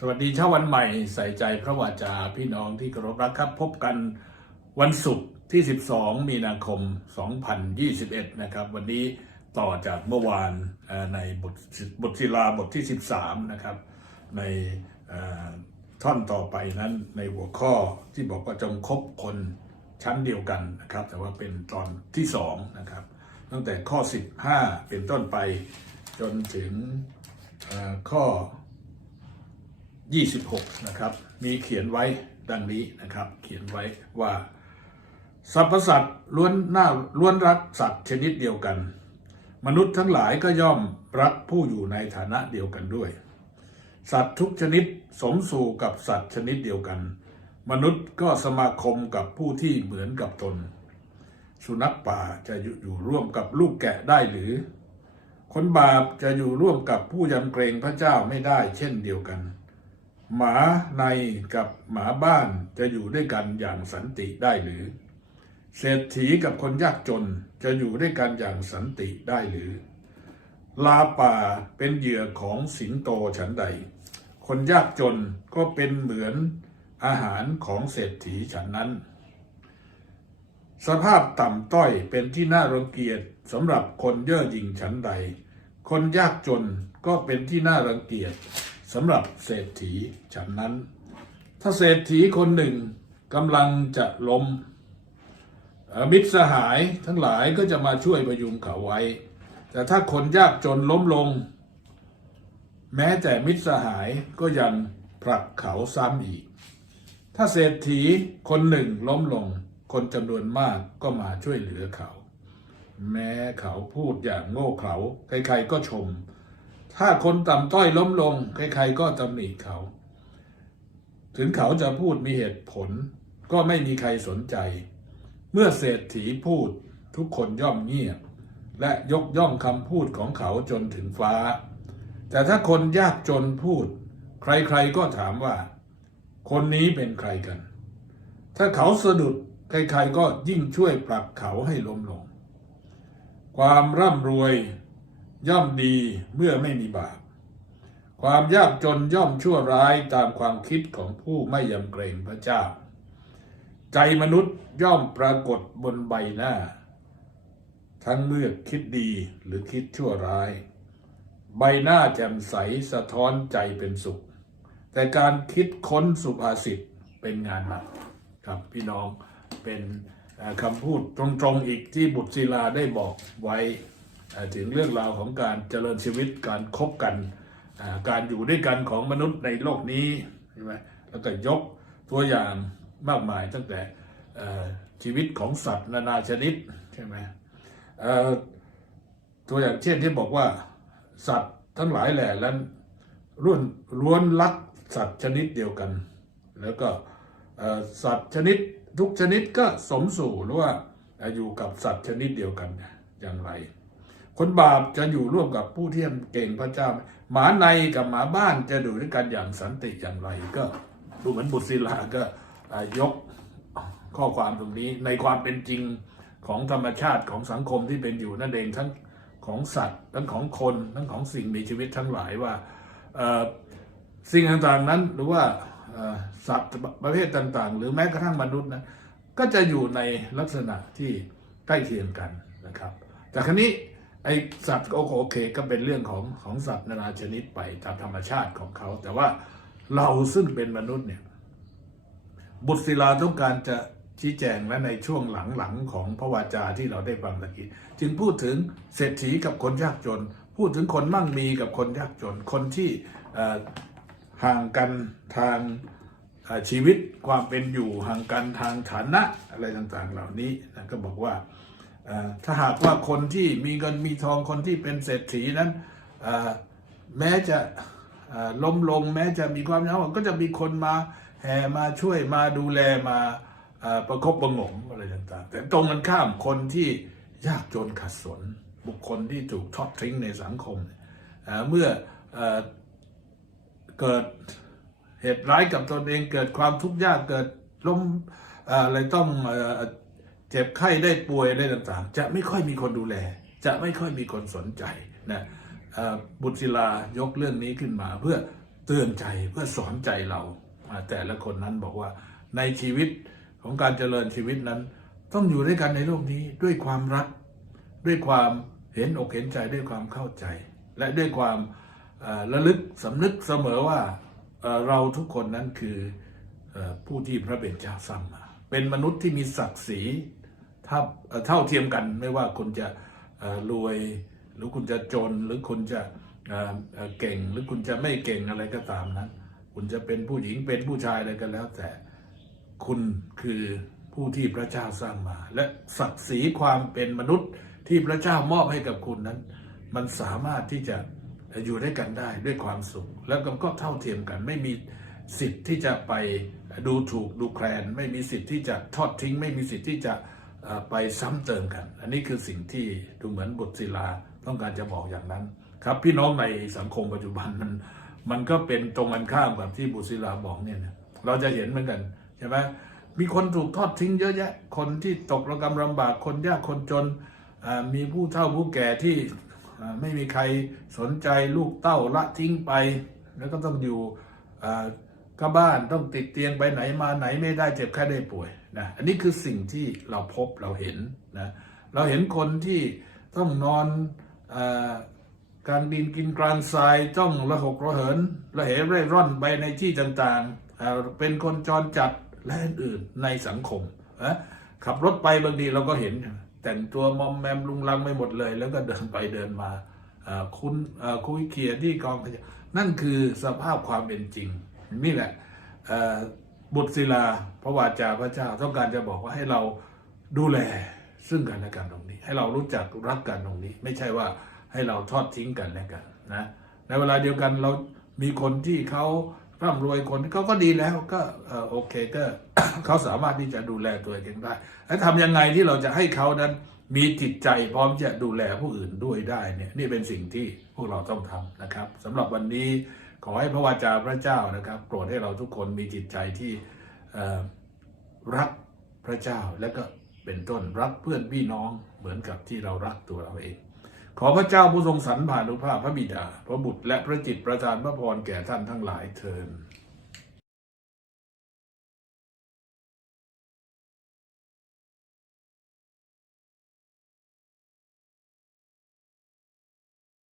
สวัสดีเช้าวันใหม่ใส่ใจพระวาจาพี่น้องที่เคารพรักครับพบกันวันศุกร์ที่ 12 มีนาคม 2021 นะครับ วันนี้ต่อจากเมื่อวานในบทบทศิลาบทที่ 13 นะครับ ในท่อนต่อไปนั้นในหัวข้อที่บอกว่าจงคบคนชั้นเดียวกันนะครับ แต่ว่าเป็นตอนที่2นะครับ ตั้งแต่ข้อ 15 เป็นต้นไปจนถึงข้อ 26 นะครับ มีเขียนไว้ดังนี้นะครับ เขียนไว้ว่าสรรพสัตว์ล้วนหน้าล้วนรักสัตว์ชนิดเดียวกัน มนุษย์ทั้งหลายก็ย่อมรักผู้อยู่ในฐานะเดียวกันด้วย สัตว์ทุกชนิดสมสู่กับสัตว์ชนิดเดียวกัน มนุษย์ก็สมาคมกับผู้ที่เหมือนกับตน สุนัขป่าจะอยู่อยู่ร่วมกับลูกแกะได้หรือ คนบาปจะอยู่ร่วมกับผู้ยำเกรงพระเจ้าไม่ได้เช่นเดียวกัน หมาในกับหมาบ้านจะอยู่ด้วยกันอย่างสันติได้หรือ เศรษฐีกับคนยากจนจะอยู่ด้วยกันอย่างสันติได้หรือ ลาป่าเป็นเหยื่อของสิงโตฉันใด คนยากจนก็เป็นเหมือนอาหารของเศรษฐีฉันนั้น สภาพต่ำต้อยเป็นที่น่ารังเกียจสำหรับคนเย่อหยิ่งฉันใด คนยากจนก็เป็นที่น่ารังเกียจ สำหรับเศรษฐีฉันนั้น ถ้าเศรษฐีคนหนึ่งกำลังจะล้มมิตรสหายทั้งหลายก็จะมาช่วยประยุงเขาไว้ แต่ถ้าคนยากจนล้มลง แม้แต่มิตรสหายก็ยังผลักเขาซ้ำอีก ถ้าเศรษฐีคนหนึ่งล้มลง คนจำนวนมากก็มาช่วยเหลือเขา แม้เขาพูดอย่างโง่เขลาใครๆก็ชม ถ้าคนต่ำต้อยล้มลง ใครๆก็ตำหนิเขา ถึงเขาจะพูดมีเหตุผล ก็ไม่มีใครสนใจ เมื่อเศรษฐีพูดทุกคนย่อมเงียบ และยกย่องคำพูดของเขาจนถึงฟ้า แต่ถ้าคนยากจนพูด ใครๆก็ถามว่า คนนี้เป็นใครกัน ถ้าเขาสะดุดใครๆก็ยิ่งช่วยผลักเขาให้ล้มลง ความร่ำรวย ย่อมดีเมื่อไม่มีบาป ความยากจนย่อมชั่วร้ายตามความคิดของผู้ไม่ยำเกรงพระเจ้า ใจมนุษย์ย่อมปรากฏบนใบหน้า ทั้งเมื่อคิดดีหรือคิดชั่วร้าย ใบหน้าแจ่มใสสะท้อนใจเป็นสุข แต่การคิดค้นสุภาษิตเป็นงานหนักครับพี่น้องเป็นคำพูดตรงๆอีกที่บุตรศิลาได้บอกไว้ ถึงเรื่องราวของการเจริญชีวิตการคบกัน การอยู่ด้วยกันของมนุษย์ในโลกนี้ใช่ไหมแล้วก็ยกตัวอย่างมากมายตั้งแต่ชีวิตของสัตว์นานาชนิดใช่ไหมตัวอย่างเช่นที่บอกว่าสัตว์ทั้งหลายแหล่นั้นล้วนล้วนรักสัตว์ชนิดเดียวกัน แล้วก็สัตว์ชนิดทุกชนิดก็สมสู่หรือว่าอยู่กับสัตว์ชนิดเดียวกันอย่างไร คนบาปจะอยู่ร่วมกับผู้เที่เก่งพระเจ้า หมาในกับหมาบ้านจะอยู่ด้วยกันอย่างสันติอย่างไรก็ ดูเหมือนบุตรศิลาก็ยกข้อความตรงนี้ในความเป็นจริงของธรรมชาติของสังคมที่เป็นอยู่นั่นเองทั้งของสัตว์ทั้งของคนทั้งของสิ่งมีชีวิตทั้งหลายว่าเอ่อสิ่งต่างๆนั้นหรือว่าสัตว์ประเภทต่างๆ หรือแม้กระทั่งมนุษย์นะก็จะอยู่ในลักษณะที่ใกล้เคียงกันนะครับแต่ครนี้ ไอสัตว์ก็โอเคก็เป็นเรื่องของของสัตว์นานาชนิดไปตามธรรมชาติของเขา แต่ว่าเราซึ่งเป็นมนุษย์เนี่ยบุตรศิลาต้องการจะชี้แจงและในช่วงหลังๆของพระวาจาที่เราได้ฟังตะกี้จึงพูดถึงเศรษฐีกับคนยากจน พูดถึงคนมั่งมีกับคนยากจน คนที่ห่างกันทางชีวิตความเป็นอยู่ห่างกันทางฐานะอะไรต่างๆ เหล่านี้นะก็บอกว่า ถ้าหากว่าคนที่มีเงินมีทองคนที่เป็นเศรษฐีนั้นแม้จะล้มลงแม้จะมีความยากก็จะมีคนมาแห่มาช่วยมาดูแลมาประคบประงมอะไรต่างๆ แต่ตรงกันข้ามคนที่ยากจนขัดสน บุคคลที่ถูกทอดทิ้งในสังคมเเมื่อเอ่อเกิดเหตุร้ายกับตนเองเกิดความทุกข์ยากเกิดล้มเอ่ออะไรต้อง เจ็บไข้ได้ป่วยอะไรต่างๆ จะไม่ค่อยมีคนดูแล จะไม่ค่อยมีคนสนใจนะบุตรศิลายกเรื่องนี้ขึ้นมาเพื่อเตือนใจเพื่อสอนใจเรา แต่ละคนนั้นบอกว่าในชีวิตของการเจริญชีวิตนั้น ต้องอยู่ด้วยกันในโลกนี้ด้วยความรัก ด้วยความเห็นอกเห็นใจด้วยความเข้าใจ และด้วยความระลึกสำนึกเสมอว่าเราทุกคนนั้นคือผู้ที่พระเป็นเจ้าสร้างมา เป็นมนุษย์ที่มีศักดิ์ศรี เท่าเอ่อเท่าเทียมกันไม่ว่าคุณจะรวยหรือคุณจะจนหรือคุณจะเก่งหรือคุณจะไม่เก่งอะไรก็ตามนั้นคุณจะเป็นผู้หญิงเป็นผู้ชายอะไรก็แล้ว แต่คุณคือผู้ที่พระเจ้าสร้างมา และศักดิ์ศรีความเป็นมนุษย์ที่พระเจ้ามอบให้กับคุณนั้น มันสามารถที่จะอยู่ด้วยกันได้ด้วยความสุข แล้วก็ก็เท่าเทียมกันไม่มีสิทธิ์ที่จะไปดูถูกดูแคลน ไม่มีสิทธิ์ที่จะทอดทิ้ง ไม่มีสิทธิ์ที่จะ ไปซ้ำเติมกัน อันนี้คือสิ่งที่ดูเหมือนบทศิลาต้องการจะบอกอย่างนั้น ครับพี่น้องในสังคมปัจจุบันมันมันก็เป็นตรงกันข้ามกับที่บุตรศิลาบอกเนี่ยนะเราจะเห็นเหมือนกันใช่ไหมมีคนถูกทอดทิ้งเยอะแยะ คนที่ตกระกำลำบากคนยากคนจนมีผู้เฒ่าผู้แก่ที่ไม่มีใครสนใจลูกเต้าละทิ้งไป แล้วก็ต้องอยู่ กับบ้านต้องติดเตียงไปไหนมาไหนไม่ได้เจ็บแค่ได้ป่วยนะอันนี้คือสิ่งที่เราพบเราเห็นนะเราเห็นคนที่ต้องนอนอกลางดินกินกลางทรายต้องระหกระเหินระเหเร่ร่อนไปในที่ต่างๆ เป็นคนจรจัดและอื่นในสังคมนะขับรถไปบางทีเราก็เห็นแต่งตัวมอมแมมลุงลังไม่หมดเลย แล้วก็เดินไปเดินมาคุณอ่าคุยเขียที่กองขยะนั่นคือสภาพความเป็นจริง นี่แหละบุตรศิลาพระวาจาพระเจ้าต้องการจะบอกว่าให้เราดูแลซึ่งกันและกันตรงนี้ ให้เรารู้จักรักกันตรงนี้ ไม่ใช่ว่าให้เราทอดทิ้งกันและกันนะในเวลาเดียวกันเรามีคนที่เขาร่ำรวยคนเขาก็ดีแล้วก็โอเคก็เขาสามารถที่จะดูแลตัวเองได้ แล้วทำยังไงที่เราจะให้เขานั้นมีจิตใจพร้อมจะดูแลผู้อื่นด้วยได้เนี่ยนี่เป็นสิ่งที่พวกเราต้องทำนะครับสำหรับวันนี้ ขอให้พระวาจาพระเจ้านะครับโปรดให้เราทุกคนมีจิตใจที่รักพระเจ้าและก็เป็นต้นรักเพื่อนพี่น้องเหมือนกับที่เรารักตัวเราเอง ขอพระเจ้าผู้ทรงสรรผ่านุภาพพระบิดา พระบุตรและพระจิตประทานพระพรแก่ท่านทั้งหลายเทิน